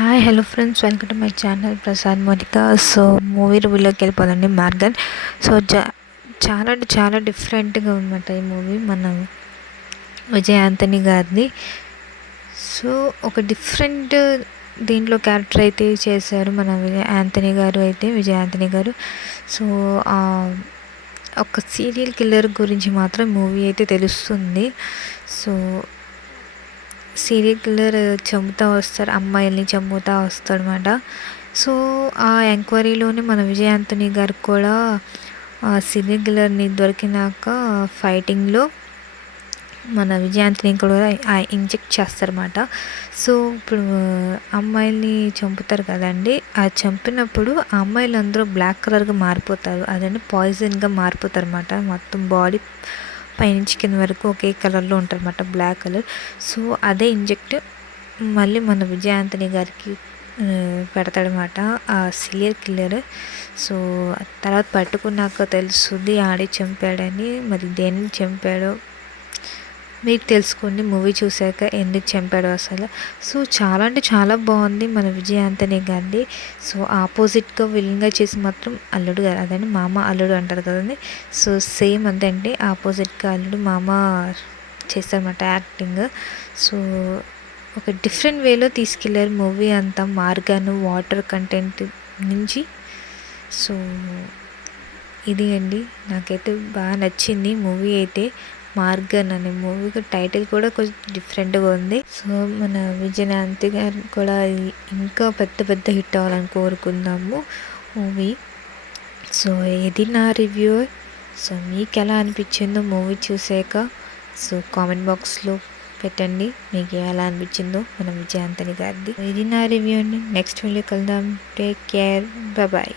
Hi hello friends, welcome to my channel Prasad Monika. So movie రివ్యూలోకి వెళ్ళిపోదండి. Maargan so చాలా అంటే చాలా డిఫరెంట్గా ఉందన్నమాట ఈ మూవీ. మన విజయ్ ఆంటనీ గారిది. సో ఒక డిఫరెంట్ దీంట్లో క్యారెక్టర్ అయితే చేశారు మన విజయ్ ఆంటనీ గారు. సో ఒక సీరియల్ కిల్లర్ గురించి మాత్రం మూవీ అయితే తెలుస్తుంది. సో సీరియల్ కిల్లర్ అమ్మాయిల్ని చంపుతూ వస్తాడనమాట. సో ఆ ఎంక్వైరీలోనే మన విజయ్ ఆంటనీ గారు కూడా సీరియల్ కిల్లర్ని దొరికినాక ఫైటింగ్లో మన విజయ్ ఆంటనీ కూడా ఇంజెక్ట్ చేస్తారన్నమాట. సో ఇప్పుడు అమ్మాయిల్ని చంపుతారు కదండి. ఆ చంపినప్పుడు ఆ అమ్మాయిలు అందరూ బ్లాక్ కలర్గా మారిపోతారు. అదండి పాయిజన్గా మారిపోతారు అన్నమాట. మొత్తం బాడీ పైనుంచి కింద వరకు ఒకే కలర్లో ఉంటారన్నమాట, బ్లాక్ కలర్. సో అదే ఇంజెక్ట్ మళ్ళీ మన విజయ్ ఆంటనీ గారికి పెడతాడనమాట ఆ సీరియల్ కిల్లర్. సో తర్వాత పట్టుకున్నాక తెలుస్తుంది ఆడే చంపాడని. మరి దేన్ని చంపాడో మీరు తెలుసుకోండి మూవీ చూశాక, ఎందుకు చంపాడో అసలు. సో చాలా అంటే చాలా బాగుంది మన విజయ్ ఆంటనీ గారిది. సో ఆపోజిట్గా విలన్గా చేసి మాత్రం అల్లుడు గారు, అదండి మామ అల్లుడు అంటారు కదండి. సో సేమ్ అంతే, ఆపోజిట్గా అల్లుడు మామ చేస్తారన్నమాట యాక్టింగ్. సో ఒక డిఫరెంట్ వేలో తీసుకెళ్ళారు మూవీ అంతా. మార్గాను వాటర్ కంటెంట్ నుంచి. సో ఇది అండి, నాకైతే బాగా నచ్చింది మూవీ అయితే. మార్గన్ అనే మూవీకి టైటిల్ కూడా కొంచెం డిఫరెంట్గా ఉంది. సో మన విజయ్ ఆంటనీ గారు కూడా ఇంకా పెద్ద పెద్ద హిట్ అవ్వాలని కోరుకుందాము మూవీ. సో ఇది నా రివ్యూ. సో మీకు ఎలా అనిపించిందో మూవీ చూసాక సో కామెంట్ బాక్స్లో పెట్టండి మీకు ఎలా అనిపించిందో మన విజయ్ ఆంటనీ గారిది. ఇది నా రివ్యూ అండి. నెక్స్ట్ వీడియో కలుద్దాం. Take care, bye.